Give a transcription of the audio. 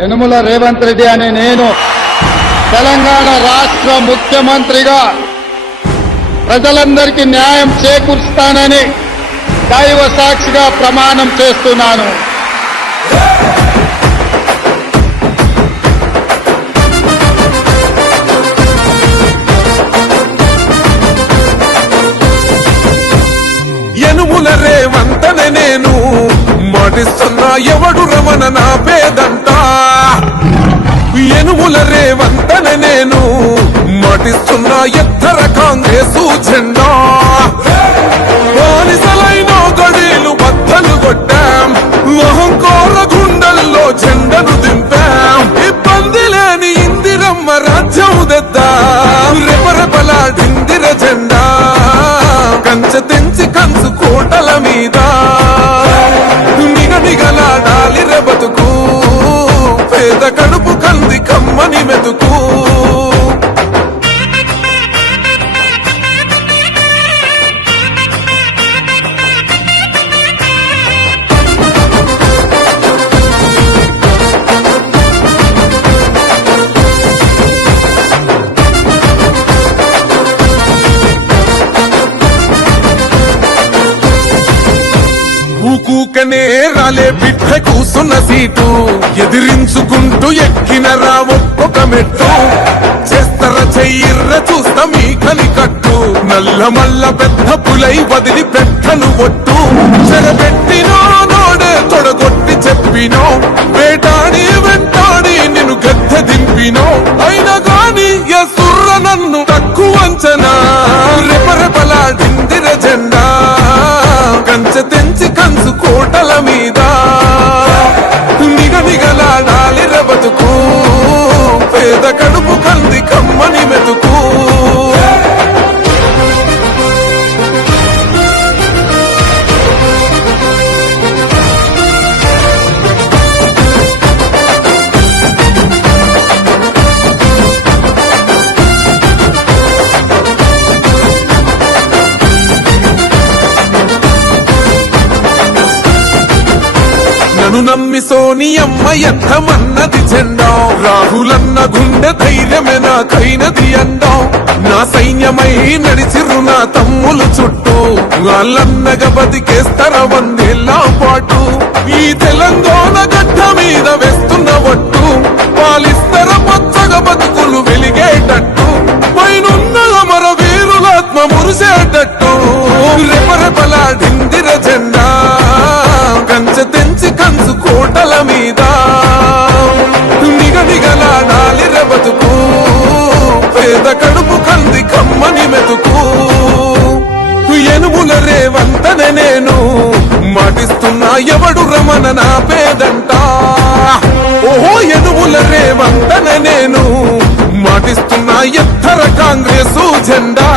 యనుమల రేవంత్ రెడ్డి అనే నేను తెలంగాణ రాష్ట్ర ముఖ్యమంత్రిగా ప్రజలందరికీ న్యాయం చేకూరుస్తానని దైవ సాక్షిగా ప్రమాణం చేస్తున్నాను. యనుమల రేవంత్ అనే నేను మాటిస్తున్నా ఎవడు రమణ నా పేదంట. యనుమల రేవంత్ అనే నేను మాటిస్తున్నా ఎత్తర కాంగ్రెసు జెండా. బానిసలైన గడీలు బద్దలు కొట్టాం, అహంకార గుండెల్లో జెండను దింపాం. ఇబ్బంది లేని ఇందిరమ్మ రాజ్యం తెద్దాం, రెపరెపలాడిందిర జెండా. కంచె తెంచి కంచు కోటల మీద నిగనిగలాడాలి బతుకు, పేద కడుపు కంది కమ్మని మెతుకు. ఊకూకనే రాలే బిడ్డ కూసున్న సీటు, ఎదిరించుకుంటూ ఎక్కినరా ఒక్కొక్క మెట్టు. చేస్తర చెయ్యిర్ర చూస్తా మీ కనికట్టు, నల్ల మల్ల పెద్ద పులై వదిలి పెట్టను ఒట్టు. చెరబెట్టినో నోడే తొడగొట్టి చెప్పినో, వేటాడి వెంటాడి నిన్ను గద్దె దింపినో. అయినా గాని ఎసుర్ర నన్ను తక్కువ అంచనా, రెపరెపలాడిందిర జెండా. కంచె తెంచి కంచు కోటల మీద నిగనిగలాడాలి బతుకు, పేద కడుపు కంది కమ్మని మెతుకు. నన్ను నమ్మి సోనియమ్మ ఎత్తమన్నది జెండా, రాహులన్న గుండె ధైర్యమే నాకైనది అండా. నా సైన్యమై నడిచిరు నా తమ్ములు చుట్టూ, వాళ్ళన్నగా బతికేస్తర వందేళ్ల పాటు. ఈ తెలంగాణ గడ్డ మీద వేస్తున్న ఒట్టు, పాలిస్తర పచ్చగా బతుకులు వెలిగేటట్టు. పైనున్న అమర వీరులాత్మ మురిసేటట్టు, రెపరెపలాడిందిర జెండా. కంచె తెంచి కంచు కోటల మీద నిగనిగలాడాలి బతుకు, పేద కడుపు కంది కమ్మని మెతుకు. యనుమల రేవంత్ అనే నేను మాటిస్తున్నా ఎవడు రమణ నా పేదంట. ఓహో యనుమల రేవంత్ అనే నేను మాటిస్తున్నా ఎత్తర కాంగ్రెసు జెండా.